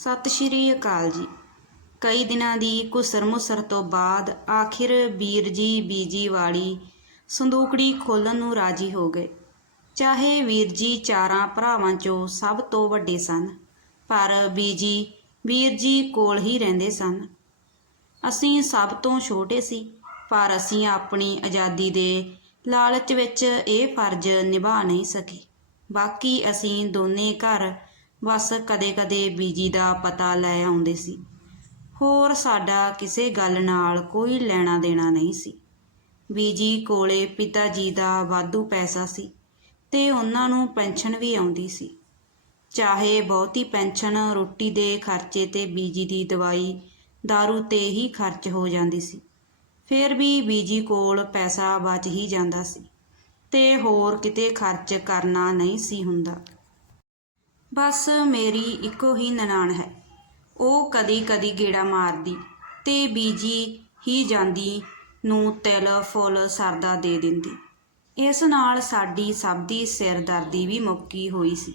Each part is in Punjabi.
ਸਤਿ ਸ਼੍ਰੀ ਅਕਾਲ ਜੀ। ਕਈ ਦਿਨਾਂ ਦੀ ਘੁਸਰਮੁਸਰ ਤੋਂ ਬਾਅਦ ਆਖਿਰ ਵੀਰ ਜੀ, ਬੀਜੀ ਵਾਲੀ ਸੰਦੂਕੜੀ ਖੋਲਣ ਨੂੰ ਰਾਜੀ ਹੋ ਗਏ। ਚਾਹੇ ਵੀਰ ਜੀ ਚਾਰਾਂ ਭਰਾਵਾਂ ਚੋਂ ਸਭ ਤੋਂ ਵੱਡੇ ਸਨ, ਪਰ ਬੀਜੀ, ਵੀਰ ਜੀ ਕੋਲ ਹੀ ਰਹਿੰਦੇ ਸਨ। ਅਸੀਂ ਸਭ ਤੋਂ ਛੋਟੇ ਸੀ, ਪਰ ਅਸੀਂ ਆਪਣੀ ਆਜ਼ਾਦੀ ਦੇ ਲਾਲਚ ਵਿੱਚ ਇਹ ਫਰਜ਼ ਨਿਭਾ ਨਹੀਂ ਸਕੇ। ਬਾਕੀ ਅਸੀਂ ਦੋਨੇ ਘਰ ਬਸ ਕਦੇ-ਕਦੇ ਬੀਜੀ ਦਾ ਪਤਾ ਲੈ ਆਉਂਦੇ ਸੀ। ਹੋਰ ਸਾਡਾ ਕਿਸੇ ਗੱਲ ਨਾਲ ਕੋਈ ਲੈਣਾ ਦੇਣਾ ਨਹੀਂ ਸੀ। ਬੀਜੀ ਕੋਲੇ ਪਿਤਾ ਜੀ ਦਾ ਵਾਧੂ ਪੈਸਾ ਸੀ ਤੇ ਉਹਨਾਂ ਨੂੰ ਪੈਨਸ਼ਨ ਵੀ ਆਉਂਦੀ ਸੀ। ਚਾਹੇ ਬਹੁਤੀ ਪੈਨਸ਼ਨ ਰੋਟੀ ਦੇ ਖਰਚੇ ਤੇ ਬੀਜੀ ਦੀ ਦਵਾਈ दारू ਤੇ ਹੀ ਖਰਚ ਹੋ ਜਾਂਦੀ ਸੀ। ਫਿਰ ਵੀ ਬੀਜੀ ਕੋਲ ਪੈਸਾ ਬਚ ਹੀ ਜਾਂਦਾ ਸੀ ਤੇ ਹੋਰ ਕਿਤੇ ਖਰਚ ਕਰਨਾ ਨਹੀਂ ਸੀ ਹੁੰਦਾ। ਬਸ ਮੇਰੀ ਇੱਕੋ ਹੀ ਨਨਾਣ ਹੈ। ਉਹ ਕਦੀ-ਕਦੀ ਗੇੜਾ ਮਾਰਦੀ ਤੇ ਬੀਜੀ ਹੀ ਜਾਂਦੀ ਨੂੰ ਤਿਲ ਫੁੱਲ ਸਰਦਾ ਦੇ ਦਿੰਦੀ। ਇਸ ਨਾਲ ਸਾਡੀ ਸਭ ਦੀ ਸਿਰਦਰਦੀ ਵੀ ਮੁੱਕੀ ਹੋਈ ਸੀ।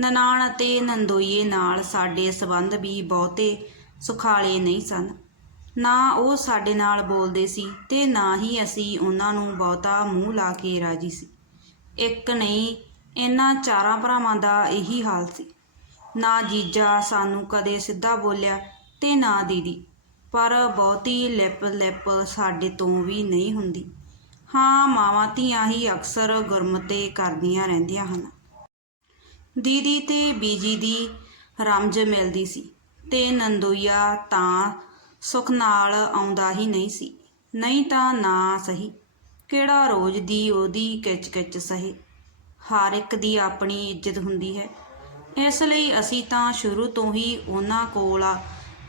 ਨਨਾਣ ਅਤੇ ਨੰਦੋਈਏ ਨਾਲ ਸਾਡੇ ਸਬੰਧ ਵੀ ਬਹੁਤੇ ਸੁਖਾਲੇ ਨਹੀਂ ਸਨ। ਨਾ ਉਹ ਸਾਡੇ ਨਾਲ ਬੋਲਦੇ ਸੀ ਤੇ ਨਾ ਹੀ ਅਸੀਂ ਉਹਨਾਂ ਨੂੰ ਬਹੁਤਾ ਮੂੰਹ ਲਾ ਕੇ ਰਾਜੀ ਸੀ। ਇੱਕ ਨਹੀਂ ਇਹਨਾਂ ਚਾਰਾਂ ਭਰਾਵਾਂ ਦਾ ਇਹੀ ਹਾਲ ਸੀ। ਨਾ ਜੀਜਾ ਸਾਨੂੰ ਕਦੇ ਸਿੱਧਾ ਬੋਲਿਆ ਤੇ ਨਾ ਦੀਦੀ, ਪਰ ਬਹੁਤੀ ਲਿਪ ਲਿਪ ਸਾਡੇ ਤੋਂ ਵੀ ਨਹੀਂ ਹੁੰਦੀ। ਹਾਂ, ਮਾਵਾਂ ਧੀਆਂ ਹੀ ਅਕਸਰ ਗੁਰਮਤੇ ਕਰਦੀਆਂ ਰਹਿੰਦੀਆਂ ਹਨ। ਦੀਦੀ ਤੇ ਬੀਜੀ ਦੀ ਰਮਜ ਮਿਲਦੀ ਸੀ ਤੇ ਨੰਦੋਈਆ ਤਾਂ ਸੁਖ ਨਾਲ ਆਉਂਦਾ ਹੀ ਨਹੀਂ ਸੀ। ਨਹੀਂ ਤਾਂ ਨਾ ਸਹੀ, ਕਿਹੜਾ ਰੋਜ਼ ਦੀ ਉਹਦੀ ਕਿਚ ਕਿਚ ਸਹੀ। ਹਰ ਇੱਕ ਦੀ ਆਪਣੀ ਇੱਜ਼ਤ ਹੁੰਦੀ ਹੈ। ਇਸ ਲਈ ਅਸੀਂ ਤਾਂ ਸ਼ੁਰੂ ਤੋਂ ਹੀ ਉਹਨਾਂ ਕੋਲ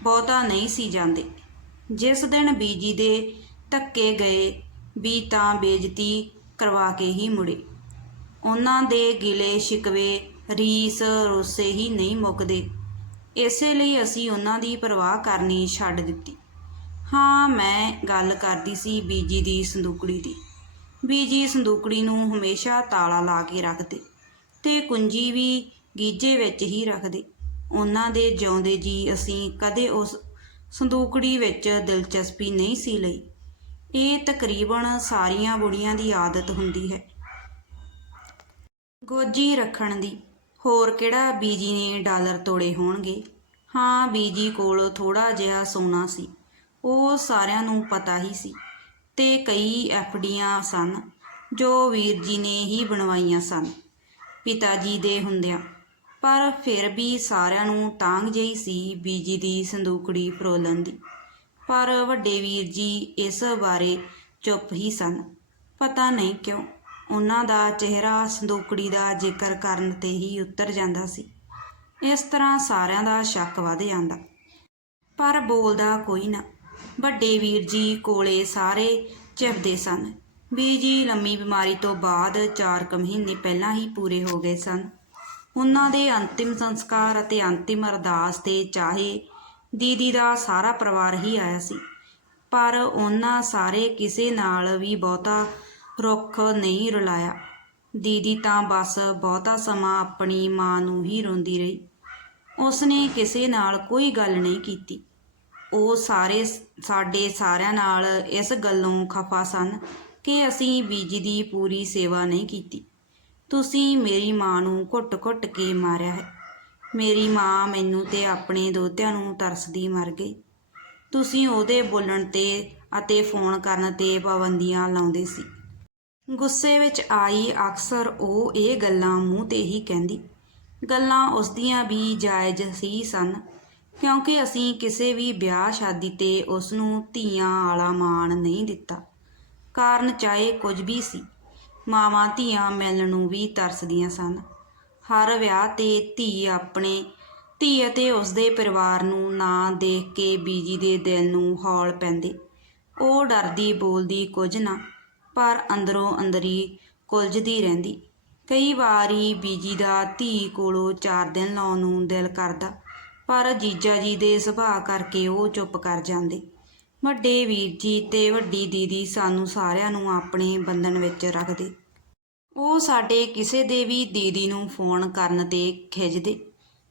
ਬਹੁਤਾ ਨਹੀਂ ਸੀ ਜਾਂਦੇ। ਜਿਸ ਦਿਨ ਬੀਜੀ ਦੇ ਧੱਕੇ ਗਏ, ਵੀ ਤਾਂ ਬੇਇੱਜ਼ਤੀ ਕਰਵਾ ਕੇ ਹੀ ਮੁੜੇ। ਉਹਨਾਂ ਦੇ ਗਿਲੇ ਸ਼ਿਕਵੇ ਰੀਸ ਰੋਸੇ ਹੀ ਨਹੀਂ ਮੁੱਕਦੇ। ਇਸੇ ਲਈ ਅਸੀਂ ਉਹਨਾਂ ਦੀ ਪਰਵਾਹ ਕਰਨੀ ਛੱਡ ਦਿੱਤੀ। ਹਾਂ, ਮੈਂ ਗੱਲ ਕਰਦੀ ਸੀ ਬੀਜੀ ਦੀ ਸੰਦੂਕੜੀ ਦੀ। ਬੀਜੀ ਸੰਦੂਕੜੀ ਨੂੰ ਹਮੇਸ਼ਾ ਤਾਲਾ ਲਾ ਕੇ ਰੱਖਦੇ ਤੇ ਕੁੰਜੀ ਵੀ ਗੀਜੇ ਵਿੱਚ ਹੀ ਰੱਖਦੇ। ਉਹਨਾਂ ਦੇ ਜਿਉਂਦੇ ਜੀ ਅਸੀਂ ਕਦੇ ਉਸ ਸੰਦੂਕੜੀ ਵਿੱਚ ਦਿਲਚਸਪੀ ਨਹੀਂ ਸੀ ਲਈ। ਇਹ ਤਕਰੀਬਨ ਸਾਰੀਆਂ ਬੁੜੀਆਂ ਦੀ ਆਦਤ ਹੁੰਦੀ ਹੈ। ਗੋਜੀ ਰੱਖਣ ਦੀ, ਹੋਰ ਕਿਹੜਾ ਬੀਜੀ ਨੇ ਡਾਲਰ ਤੋੜੇ ਹੋਣਗੇ? ਹਾਂ, ਬੀਜੀ ਕੋਲ ਥੋੜਾ ਜਿਹਾ ਸੋਨਾ ਸੀ, ਉਹ ਸਾਰਿਆਂ ਨੂੰ ਪਤਾ ਹੀ ਸੀ। ਤੇ ਕਈ ਐਫਡੀਆਂ ਸਨ, ਜੋ ਵੀਰ ਜੀ ਨੇ ਹੀ ਬਣਵਾਈਆਂ ਸਨ, ਪਿਤਾ ਜੀ ਦੇ ਹੁੰਦਿਆਂ। ਪਰ ਫਿਰ ਵੀ ਸਾਰਿਆਂ ਨੂੰ ਤਾਂਗ ਜਿਹੀ ਸੀ ਬੀਜੀ ਦੀ ਸੰਦੂਕੜੀ ਫਰੋਲਣ ਦੀ। ਪਰ ਵੱਡੇ ਵੀਰ ਜੀ ਇਸ ਬਾਰੇ ਚੁੱਪ ਹੀ ਸਨ। ਪਤਾ ਨਹੀਂ ਕਿਉਂ ਉਹਨਾਂ ਦਾ ਚਿਹਰਾ ਸੰਦੂਕੜੀ ਦਾ ਜ਼ਿਕਰ ਕਰਨ ਤੇ ਹੀ ਉਤਰ ਜਾਂਦਾ ਸੀ। ਇਸ ਤਰ੍ਹਾਂ ਸਾਰਿਆਂ ਦਾ ਸ਼ੱਕ ਵਧ ਜਾਂਦਾ। ਪਰ ਬੋਲਦਾ ਕੋਈ ਨਾ। ਵੱਡੇ ਵੀਰ ਜੀ ਕੋਲੇ ਸਾਰੇ ਚਿਪਦੇ ਸਨ। ਵੀਰ ਜੀ ਲੰਮੀ ਬਿਮਾਰੀ ਤੋਂ ਬਾਅਦ 4 ਕੁ ਮਹੀਨੇ ਪਹਿਲਾਂ ਹੀ ਪੂਰੇ ਹੋ ਗਏ ਸਨ। ਉਹਨਾਂ ਦੇ ਅੰਤਿਮ ਸੰਸਕਾਰ ਅਤੇ ਅੰਤਿਮ ਅਰਦਾਸ ਤੇ ਚਾਹੇ ਦੀਦੀ ਦਾ ਸਾਰਾ ਪਰਿਵਾਰ ਹੀ ਆਇਆ ਸੀ। ਪਰ ਉਹਨਾਂ ਸਾਰੇ ਕਿਸੇ ਨਾਲ ਵੀ ਬਹੁਤਾ ਰੁੱਖ ਨਹੀਂ ਰੁਲਾਇਆ। ਦੀਦੀ ਤਾਂ ਬਸ ਬਹੁਤਾ ਸਮਾਂ ਆਪਣੀ ਮਾਂ ਨੂੰ ਹੀ ਰੋਂਦੀ ਰਹੀ। ਉਸਨੇ ਕਿਸੇ ਨਾਲ ਕੋਈ ਗੱਲ ਨਹੀਂ ਕੀਤੀ। ਉਹ ਸਾਰੇ ਸਾਡੇ ਸਾਰਿਆਂ ਨਾਲ ਇਸ ਗੱਲੋਂ ਖਫਾ ਸਨ ਕਿ ਅਸੀਂ ਬੀਜੀ ਦੀ ਪੂਰੀ ਸੇਵਾ ਨਹੀਂ ਕੀਤੀ। ਤੁਸੀਂ ਮੇਰੀ ਮਾਂ ਨੂੰ ਘੁੱਟ-ਘੁੱਟ ਕੇ ਮਾਰਿਆ ਹੈ। ਮੇਰੀ ਮਾਂ ਮੈਨੂੰ ਤੇ ਆਪਣੇ ਦੋਤਿਆਂ ਨੂੰ ਤਰਸਦੀ ਮਰ ਗਈ। ਤੁਸੀਂ ਉਹਦੇ ਬੋਲਣ ਤੇ ਅਤੇ ਫੋਨ ਕਰਨ ਤੇ ਪਾਬੰਦੀਆਂ ਲਾਉਂਦੇ ਸੀ। ਗੁੱਸੇ ਵਿੱਚ ਆਈ ਅਕਸਰ ਉਹ ਇਹ ਗੱਲਾਂ ਮੂੰਹ ਤੇ ਹੀ ਕਹਿੰਦੀ। ਗੱਲਾਂ ਉਸ ਦੀਆਂ ਵੀ ਜਾਇਜ਼ ਸੀ ਸਨ। ਕਿਉਂਕਿ ਅਸੀਂ ਕਿਸੇ ਵੀ ਵਿਆਹ ਸ਼ਾਦੀ ਤੇ ਉਸ ਨੂੰ ਧੀਆਂ ਵਾਲਾ ਮਾਣ ਨਹੀਂ ਦਿੱਤਾ। ਕਾਰਨ ਚਾਹੇ ਕੁਝ ਵੀ ਸੀ, ਮਾਵਾਂ ਧੀਆਂ ਮਿਲਣ ਨੂੰ ਵੀ ਤਰਸਦੀਆਂ ਸਨ। ਹਰ ਵਿਆਹ ਤੇ ਧੀ ਆਪਣੇ ਧੀ ਅਤੇ ਉਸਦੇ ਪਰਿਵਾਰ ਨੂੰ ਨਾ ਦੇਖ ਕੇ ਬੀਜੀ ਦੇ ਦਿਲ ਨੂੰ ਹੌਲ ਪੈਂਦੇ। ਉਹ ਡਰਦੀ ਬੋਲਦੀ ਕੁਝ ਨਾ, ਪਰ ਅੰਦਰੋਂ ਅੰਦਰੀ ਕੁਲਝਦੀ ਰਹਿੰਦੀ। ਕਈ ਵਾਰੀ ਬੀਜੀ ਦਾ ਧੀ ਕੋਲੋਂ ਚਾਰ ਦਿਨ ਲਾਉਣ ਨੂੰ ਦਿਲ ਕਰਦਾ। ਪਰ ਜੀਜਾ ਜੀ ਦੇ ਸੁਭਾਅ ਕਰਕੇ ਉਹ ਚੁੱਪ ਕਰ ਜਾਂਦੇ। ਵੱਡੇ ਵੀਰ ਜੀ ਤੇ ਵੱਡੀ ਦੀਦੀ ਸਾਨੂੰ ਸਾਰਿਆਂ ਨੂੰ ਆਪਣੇ ਬੰਧਨ ਵਿੱਚ ਰੱਖਦੇ। ਉਹ ਸਾਡੇ ਕਿਸੇ ਦੇ ਵੀ ਦੀਦੀ ਨੂੰ ਫੋਨ ਕਰਨ ਤੇ ਖਿੱਚਦੇ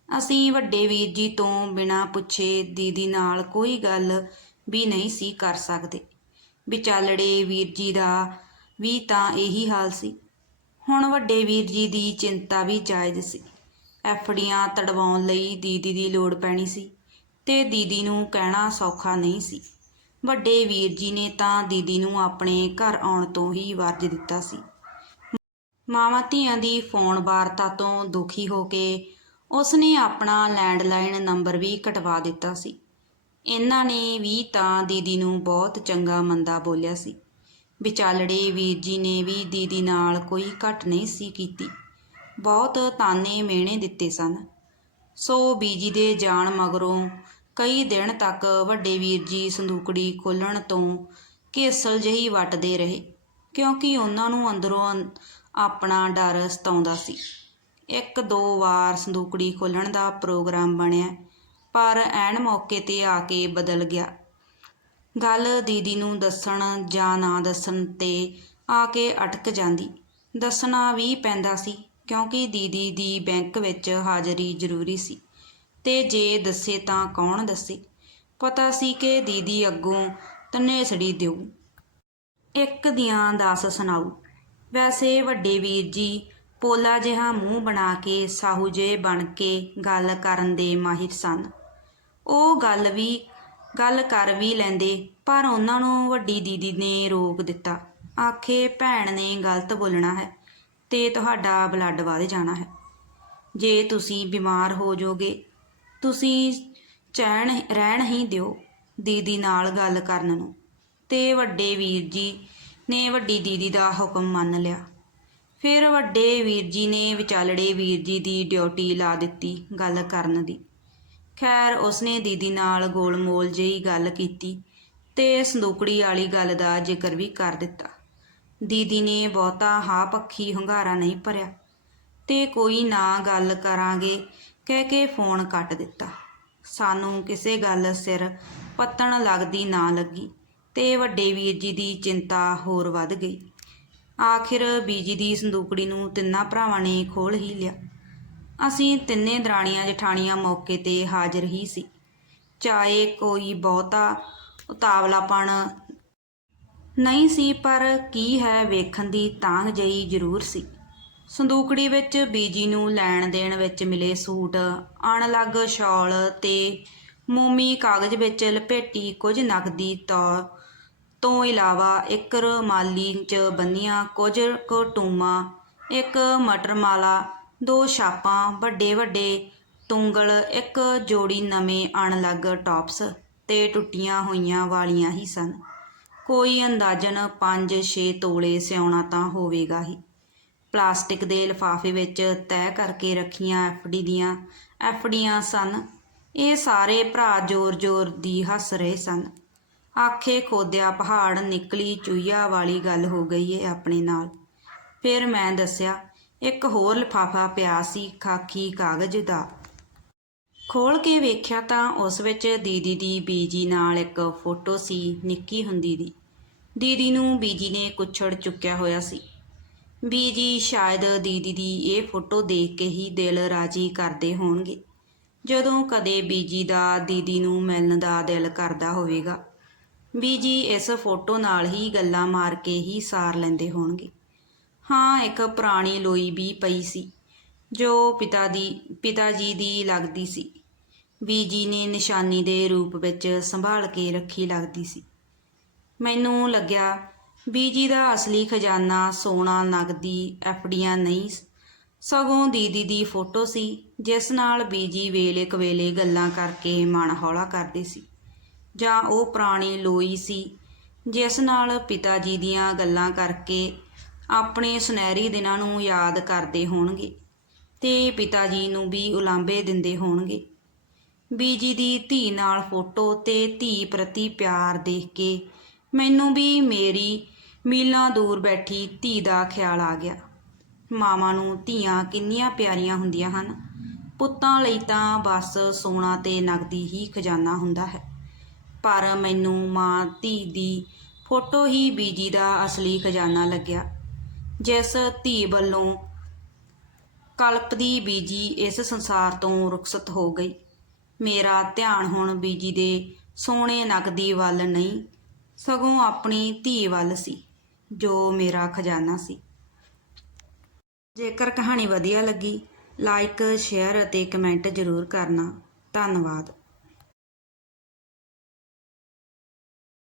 ਅਸੀਂ ਵੱਡੇ ਵੀਰ ਜੀ ਤੋਂ ਬਿਨਾਂ ਪੁੱਛੇ ਦੀਦੀ ਨਾਲ ਕੋਈ ਗੱਲ ਵੀ ਨਹੀਂ ਸੀ ਕਰ ਸਕਦੇ। ਵਿਚਾਲੜੇ ਵੀਰ ਜੀ ਦਾ ਵੀ ਤਾਂ ਇਹੀ ਹਾਲ ਸੀ। ਹੁਣ ਵੱਡੇ ਵੀਰ ਜੀ ਦੀ ਚਿੰਤਾ ਵੀ ਜਾਇਜ਼ ਸੀ। ਐਫੜੀਆਂ ਤੜਵਾਉਣ ਲਈ ਦੀਦੀ ਦੀ ਲੋੜ ਪੈਣੀ ਸੀ ਤੇ ਦੀਦੀ ਨੂੰ ਕਹਿਣਾ ਸੌਖਾ ਨਹੀਂ ਸੀ। ਵੱਡੇ ਵੀਰ ਜੀ ਨੇ ਤਾਂ ਦੀਦੀ ਨੂੰ ਆਪਣੇ ਘਰ ਆਉਣ ਤੋਂ ਹੀ ਵਰਜ ਦਿੱਤਾ ਸੀ। ਮਾਵਾਂ ਧੀਆਂ ਦੀ ਫੋਨ ਵਾਰਤਾ ਤੋਂ ਦੁਖੀ ਹੋ ਕੇ ਉਸਨੇ ਆਪਣਾ ਲੈਂਡਲਾਈਨ ਨੰਬਰ ਵੀ ਕਟਵਾ ਦਿੱਤਾ ਸੀ। ਇਹਨਾਂ ਨੇ ਵੀ ਤਾਂ ਦੀਦੀ ਨੂੰ ਬਹੁਤ ਚੰਗਾ ਮੰਦਾ ਬੋਲਿਆ ਸੀ। ਵਿਚਾਲੜੇ ਵੀਰ ਜੀ ਨੇ ਵੀ ਦੀਦੀ ਨਾਲ ਕੋਈ ਘਟ ਨਹੀਂ ਸੀ ਕੀਤੀ। ਬਹੁਤ ਤਾਨੇ ਮਿਹਣੇ ਦਿੱਤੇ ਸਨ। ਸੋ ਬੀਜੀ ਦੇ ਜਾਣ ਮਗਰੋਂ ਕਈ ਦਿਨ ਤੱਕ ਵੱਡੇ ਵੀਰ ਜੀ ਸੰਦੂਕੜੀ ਖੋਲਣ ਤੋਂ ਕੇਸਲ ਜਹੀ ਵੱਟਦੇ ਰਹੇ, ਕਿਉਂਕਿ ਉਹਨਾਂ ਨੂੰ ਅੰਦਰੋਂ ਅੰ- ਆਪਣਾ ਡਰ ਸਤਾਉਂਦਾ ਸੀ। ਇੱਕ ਦੋ ਵਾਰ ਸੰਦੂਕੜੀ ਖੋਲਣ ਦਾ ਪ੍ਰੋਗਰਾਮ ਬਣਿਆ, ਪਰ ਐਨ ਮੌਕੇ ਤੇ ਆ ਕੇ ਬਦਲ ਗਿਆ। ਗੱਲ ਦੀਦੀ ਨੂੰ ਦੱਸਣ ਜਾਂ ਨਾ ਦੱਸਣ ਤੇ ਆ ਕੇ ਅਟਕ ਜਾਂਦੀ। ਦੱਸਣਾ ਵੀ ਪੈਂਦਾ ਸੀ। ਕਿਉਂਕਿ ਦੀਦੀ ਦੀ ਬੈਂਕ ਵਿੱਚ ਹਾਜ਼ਰੀ ਜ਼ਰੂਰੀ ਸੀ। ਤੇ ਜੇ ਦੱਸੇ ਤਾਂ ਕੌਣ ਦੱਸੇ? ਪਤਾ ਸੀ ਕਿ ਦੀਦੀ ਅੱਗੋਂ ਤਨੇਸੜੀ ਦਿਓ। ਇੱਕ ਦੀਆਂ ਦਸ ਸੁਣਾਉ ਵੈਸੇ ਵੱਡੇ ਵੀਰ ਜੀ, ਪੋਲਾ ਜਿਹਾ ਮੂੰਹ ਬਣਾ ਕੇ ਸਾਹੂ ਜੇ ਬਣ ਕੇ ਗੱਲ ਕਰਨ ਦੇ ਮਾਹਿਰ ਸਨ। ਉਹ ਗੱਲ ਵੀ, ਗੱਲ ਕਰ ਵੀ ਲੈਂਦੇ, ਪਰ ਉਹਨਾਂ ਨੂੰ ਵੱਡੀ ਦੀਦੀ ਨੇ ਰੋਕ ਦਿੱਤਾ। ਆਖੇ, ਭੈਣ ਨੇ ਗਲਤ ਬੋਲਣਾ ਹੈ। ਤੇ ਤੁਹਾਡਾ ਬਲੱਡ ਵਧ ਜਾਣਾ ਹੈ। ਜੇ ਤੁਸੀਂ ਬਿਮਾਰ ਹੋ ਜਾਓਗੇ, ਤੁਸੀਂ ਚੈਨ ਰਹਿਣ ਹੀ ਦਿਓ ਦੀਦੀ ਨਾਲ ਗੱਲ ਕਰਨ ਨੂੰ। ਤੇ ਵੱਡੇ ਵੀਰ ਜੀ ਨੇ ਵੱਡੀ ਦੀਦੀ ਦਾ ਹੁਕਮ ਮੰਨ ਲਿਆ। ਫਿਰ ਵੱਡੇ ਵੀਰ ਜੀ ਨੇ ਵਿਚਾਲੜੇ ਵੀਰ ਜੀ ਦੀ ਡਿਊਟੀ ਲਾ ਦਿੱਤੀ ਗੱਲ ਕਰਨ ਦੀ। ਖੈਰ, ਉਸਨੇ ਦੀਦੀ ਨਾਲ ਗੋਲਮੋਲ ਜਿਹੀ ਗੱਲ ਕੀਤੀ ਤੇ ਸੰਦੂਕੜੀ ਵਾਲੀ ਗੱਲ ਦਾ ਜ਼ਿਕਰ ਵੀ ਕਰ ਦਿੱਤਾ। ਦੀਦੀ ਨੇ ਬਹੁਤਾ ਹਾਂ ਪੱਖੀ ਹੁੰਗਾਰਾ ਨਹੀਂ ਭਰਿਆ। ਤੇ ਕੋਈ ਨਾ ਗੱਲ ਕਰਾਂਗੇ, ਕਹਿ ਕੇ ਫੋਨ ਕੱਟ ਦਿੱਤਾ। ਸਾਨੂੰ ਕਿਸੇ ਗੱਲ ਸਿਰ ਪੱਤਣ ਲੱਗਦੀ ਨਾ ਲੱਗੀ ਤੇ ਵੱਡੇ ਵੀਰ ਜੀ ਦੀ ਚਿੰਤਾ ਹੋਰ ਵੱਧ ਗਈ। ਆਖਿਰ ਬੀਜੀ ਦੀ ਸੰਦੂਕੜੀ ਨੂੰ ਤਿੰਨਾਂ ਭਰਾਵਾਂ ਨੇ ਖੋਲ ਹੀ ਲਿਆ। ਅਸੀਂ ਤਿੰਨੇ ਦਰਾਣੀਆਂ ਜਠਾਣੀਆਂ ਮੌਕੇ ਤੇ ਹਾਜ਼ਰ ਹੀ ਸੀ। ਚਾਹੇ ਕੋਈ ਬਹੁਤਾ ਉਤਾਵਲਾਪਣ ਨਹੀਂ ਸੀ, ਪਰ ਕੀ ਹੈ ਵੇਖਣ ਦੀ ਤਾਂਗ ਜਈ ਜ਼ਰੂਰ ਸੀ। ਸੰਦੂਕੜੀ ਵਿੱਚ ਬੀਜੀ ਨੂੰ ਲੈਣ ਦੇਣ ਵਿੱਚ ਮਿਲੇ ਸੂਟ ਅਣਲੱਗ ਸ਼ਾਲ ਤੇ ਮੋਮੀ ਕਾਗਜ਼ ਵਿੱਚ ਲਪੇਟੀ ਕੁਝ ਨਕਦੀ ਤੌਰ ਤੋਂ ਇਲਾਵਾ ਇੱਕ ਰੁਮਾਲੀ 'ਚ ਬੰਨੀਆਂ ਕੁਝ ਕੁ ਟੂਮਾਂ ਇੱਕ ਮਟਰਮਾਲਾ, ਦੋ ਛਾਪਾਂ, ਵੱਡੇ ਵੱਡੇ ਤੁੰਗਲ, ਇੱਕ ਜੋੜੀ ਨਵੇਂ ਅਣਲੱਗ ਟੌਪਸ ਤੇ ਟੁੱਟੀਆਂ ਹੋਈਆਂ ਵਾਲੀਆਂ ਹੀ ਸਨ। ਕੋਈ ਅੰਦਾਜ਼ਨ 5-6 ਤੋਲੇ ਸਿਆਉਣਾ ਤਾਂ ਹੋਵੇਗਾ ਹੀ। ਪਲਾਸਟਿਕ ਦੇ ਲਿਫਾਫੇ ਵਿੱਚ ਤੈਅ ਕਰਕੇ ਰੱਖੀਆਂ ਐਫਡੀ ਦੀਆਂ ਐਫਡੀਆਂ ਸਨ। ਇਹ ਸਾਰੇ ਭਰਾ ਜ਼ੋਰ-ਜ਼ੋਰ ਦੀ ਹੱਸ ਰਹੇ ਸਨ। ਆਖੇ ਖੋਦਿਆ ਪਹਾੜ ਨਿਕਲੀ ਚੂਈਆ ਵਾਲੀ ਗੱਲ ਹੋ ਗਈ ਏ ਆਪਣੇ ਨਾਲ। ਫਿਰ ਮੈਂ ਦੱਸਿਆ, ਇੱਕ ਹੋਰ ਲਿਫਾਫਾ ਪਿਆ ਸੀ ਖਾਕੀ ਕਾਗਜ਼ ਦਾ। ਖੋਲ ਕੇ ਵੇਖਿਆ ਤਾਂ ਉਸ ਵਿੱਚ ਦੀਦੀ ਦੀ ਬੀਜੀ ਨਾਲ ਇੱਕ ਫੋਟੋ ਸੀ ਨਿੱਕੀ ਹੁੰਦੀ ਦੀ। ਦੀਦੀ ਨੂੰ ਬੀਜੀ ਨੇ ਕੁੱਛੜ ਚੁੱਕਿਆ ਹੋਇਆ ਸੀ। ਬੀਜੀ ਸ਼ਾਇਦ ਦੀਦੀ ਦੀ ਇਹ ਫੋਟੋ ਦੇਖ ਕੇ ਹੀ ਦਿਲ ਰਾਜੀ ਕਰਦੇ ਹੋਣਗੇ। ਜਦੋਂ ਕਦੇ ਬੀਜੀ ਦਾ ਦੀਦੀ ਨੂੰ ਮਿਲਣ ਦਾ ਦਿਲ ਕਰਦਾ ਹੋਵੇਗਾ, ਬੀਜੀ ਇਸ ਫੋਟੋ ਨਾਲ ਹੀ ਗੱਲਾਂ ਮਾਰ ਕੇ ਹੀ ਸਾਰ ਲੈਂਦੇ ਹੋਣਗੇ। ਹਾਂ, ਇੱਕ ਪੁਰਾਣੀ ਲੋਈ ਵੀ ਪਈ ਸੀ, ਜੋ ਪਿਤਾ ਦੀ, ਪਿਤਾ ਜੀ ਦੀ ਲੱਗਦੀ ਸੀ। ਬੀਜੀ ਨੇ ਨਿਸ਼ਾਨੀ ਦੇ ਰੂਪ ਵਿੱਚ ਸੰਭਾਲ ਕੇ ਰੱਖੀ ਲੱਗਦੀ ਸੀ। ਮੈਨੂੰ ਲੱਗਿਆ ਬੀਜੀ ਦਾ ਅਸਲੀ ਖਜ਼ਾਨਾ ਸੋਨਾ, ਨਗਦੀ, ਐਫਡੀਆਂ ਨਹੀਂ ਸਗੋਂ ਦੀਦੀ ਦੀ ਫੋਟੋ ਸੀ, ਜਿਸ ਨਾਲ ਬੀਜੀ ਵੇਲੇ ਕਵੇਲੇ ਗੱਲਾਂ ਕਰਕੇ ਮਨ ਹੌਲਾ ਕਰਦੀ ਸੀ। ਜਾਂ ਉਹ ਪੁਰਾਣੀ ਲੋਈ ਸੀ, ਜਿਸ ਨਾਲ ਪਿਤਾ ਜੀ ਦੀਆਂ ਗੱਲਾਂ ਕਰਕੇ ਆਪਣੇ ਸੁਨਹਿਰੀ ਦਿਨਾਂ ਨੂੰ ਯਾਦ ਕਰਦੇ ਹੋਣਗੇ ਤੇ ਪਿਤਾ ਜੀ ਨੂੰ ਵੀ ਉਲਾਂਭੇ ਦਿੰਦੇ ਹੋਣਗੇ। ਬੀਜੀ ਦੀ ਧੀ ਨਾਲ ਫੋਟੋ ਤੇ ਧੀ ਪ੍ਰਤੀ ਪਿਆਰ ਦੇਖ ਕੇ ਮੈਨੂੰ ਵੀ ਮੇਰੀ ਮੀਲਾਂ ਦੂਰ ਬੈਠੀ ਧੀ ਦਾ ਖਿਆਲ ਆ ਗਿਆ। ਮਾਵਾਂ ਨੂੰ ਧੀਆਂ ਕਿੰਨੀਆਂ ਪਿਆਰੀਆਂ ਹੁੰਦੀਆਂ ਹਨ। ਪੁੱਤਾਂ ਲਈ ਤਾਂ ਬਸ ਸੋਨਾ ਤੇ ਨਗਦੀ ਹੀ ਖਜ਼ਾਨਾ ਹੁੰਦਾ ਹੈ। ਪਰ ਮੈਨੂੰ ਮਾਂ ਧੀ ਦੀ ਫੋਟੋ ਹੀ ਬੀਜੀ ਦਾ ਅਸਲੀ ਖਜ਼ਾਨਾ ਲੱਗਿਆ। ਜਿਸ ਧੀ ਵੱਲੋਂ ਕਲਪ ਦੀ ਬੀਜੀ ਇਸ ਸੰਸਾਰ ਤੋਂ ਰੁਖਸਤ ਹੋ ਗਈ। ਮੇਰਾ ਧਿਆਨ ਹੁਣ ਬੀਜੀ ਦੇ ਸੋਹਣੇ ਨਕਦੀ ਵੱਲ ਨਹੀਂ, ਸਗੋਂ ਆਪਣੀ ਧੀ ਵੱਲ ਸੀ, ਜੋ ਮੇਰਾ ਖਜ਼ਾਨਾ ਸੀ। ਜੇਕਰ ਕਹਾਣੀ ਵਧੀਆ ਲੱਗੀ ਲਾਈਕ ਸ਼ੇਅਰ ਅਤੇ ਕਮੈਂਟ ਜ਼ਰੂਰ ਕਰਨਾ। ਧੰਨਵਾਦ।